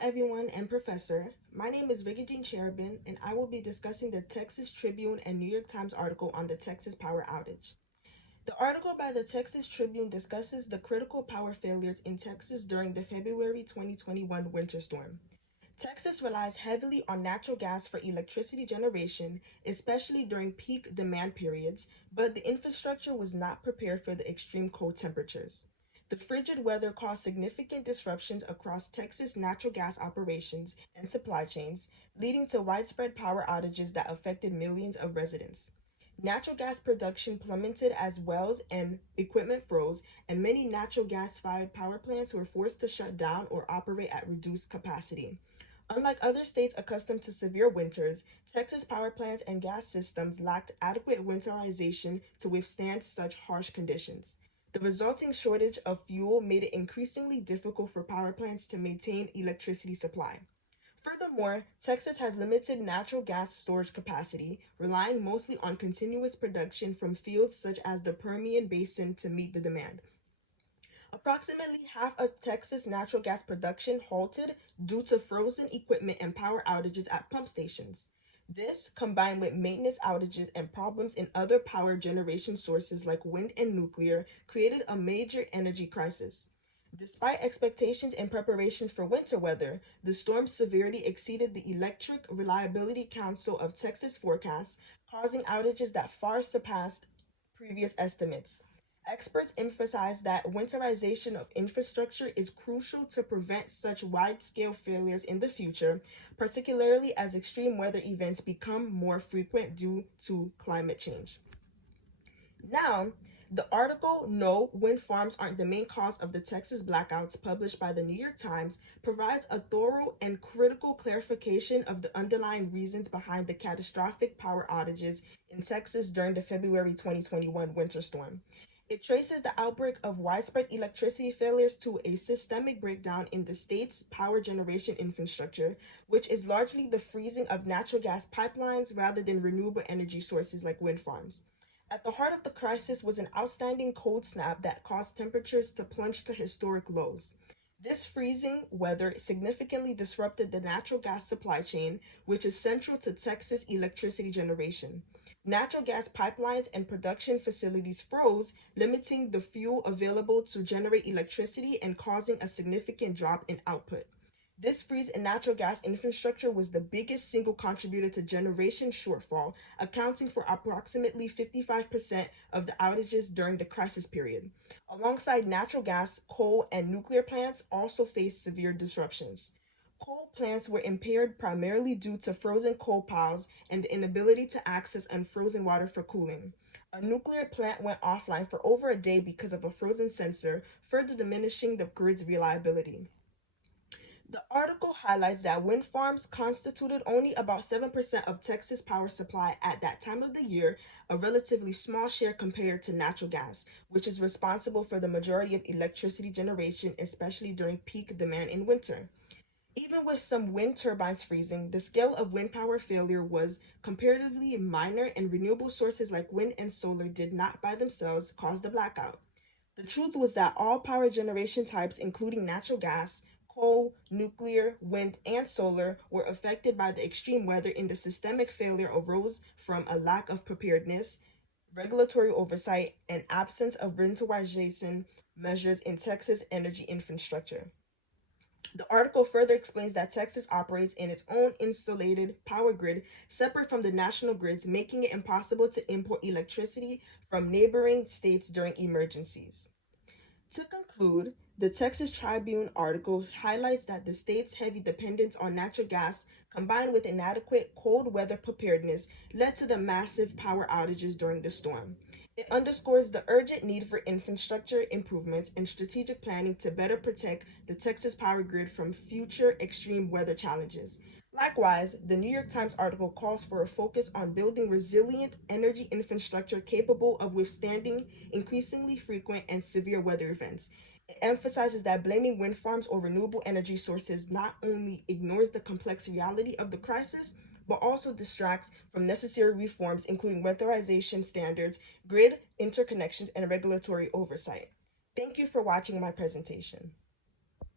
everyone, and Professor. My name is Vigajine Cherubin, and I will be discussing the Texas Tribune and New York Times article on the Texas power outage. The article by the Texas Tribune discusses the critical power failures in Texas during the February 2021 winter storm. Texas relies heavily on natural gas for electricity generation, especially during peak demand periods, but the infrastructure was not prepared for the extreme cold temperatures. The frigid weather caused significant disruptions across Texas natural gas operations and supply chains, leading to widespread power outages that affected millions of residents. Natural gas production plummeted as wells and equipment froze, and many natural gas fired power plants were forced to shut down or operate at reduced capacity. Unlike other states accustomed to severe winters, Texas power plants and gas systems lacked adequate winterization to withstand such harsh conditions. The resulting shortage of fuel made it increasingly difficult for power plants to maintain electricity supply. Furthermore, Texas has limited natural gas storage capacity, relying mostly on continuous production from fields such as the Permian Basin to meet the demand. Approximately half of Texas natural gas production halted due to frozen equipment and power outages at pump stations. This, combined with maintenance outages and problems in other power generation sources like wind and nuclear, created a major energy crisis. Despite expectations and preparations for winter weather, the storm's severity exceeded the Electric Reliability Council of Texas forecasts, causing outages that far surpassed previous estimates. Experts emphasize that winterization of infrastructure is crucial to prevent such wide scale failures in the future, particularly as extreme weather events become more frequent due to climate change. Now, the article No, Wind Farms Aren't the Main Cause of the Texas Blackouts, published by the New York Times, provides a thorough and critical clarification of the underlying reasons behind the catastrophic power outages in Texas during the February 2021 winter storm. It traces the outbreak of widespread electricity failures to a systemic breakdown in the state's power generation infrastructure, which is largely the freezing of natural gas pipelines rather than renewable energy sources like wind farms. At the heart of the crisis was an outstanding cold snap that caused temperatures to plunge to historic lows. This freezing weather significantly disrupted the natural gas supply chain, which is central to Texas electricity generation. Natural gas pipelines and production facilities froze, limiting the fuel available to generate electricity and causing a significant drop in output. This freeze in natural gas infrastructure was the biggest single contributor to generation shortfall, accounting for approximately 55% of the outages during the crisis period. Alongside natural gas, coal, and nuclear plants also faced severe disruptions. Coal plants were impaired primarily due to frozen coal piles and the inability to access unfrozen water for cooling. A nuclear plant went offline for over a day because of a frozen sensor, further diminishing the grid's reliability. The article highlights that wind farms constituted only about 7% of Texas power supply at that time of the year, a relatively small share compared to natural gas, which is responsible for the majority of electricity generation, especially during peak demand in winter. Even with some wind turbines freezing, the scale of wind power failure was comparatively minor, and renewable sources like wind and solar did not by themselves cause the blackout. The truth was that all power generation types, including natural gas, coal, nuclear, wind, and solar, were affected by the extreme weather, and the systemic failure arose from a lack of preparedness, regulatory oversight, and absence of winterization measures in Texas energy infrastructure. The article further explains that Texas operates in its own insulated power grid separate from the national grids, making it impossible to import electricity from neighboring states during emergencies. To conclude, the Texas Tribune article highlights that the state's heavy dependence on natural gas, combined with inadequate cold weather preparedness, led to the massive power outages during the storm. It underscores the urgent need for infrastructure improvements and strategic planning to better protect the Texas power grid from future extreme weather challenges. Likewise, the New York Times article calls for a focus on building resilient energy infrastructure capable of withstanding increasingly frequent and severe weather events. It emphasizes that blaming wind farms or renewable energy sources not only ignores the complex reality of the crisis, but also distracts from necessary reforms, including weatherization standards, grid interconnections, and regulatory oversight. Thank you for watching my presentation.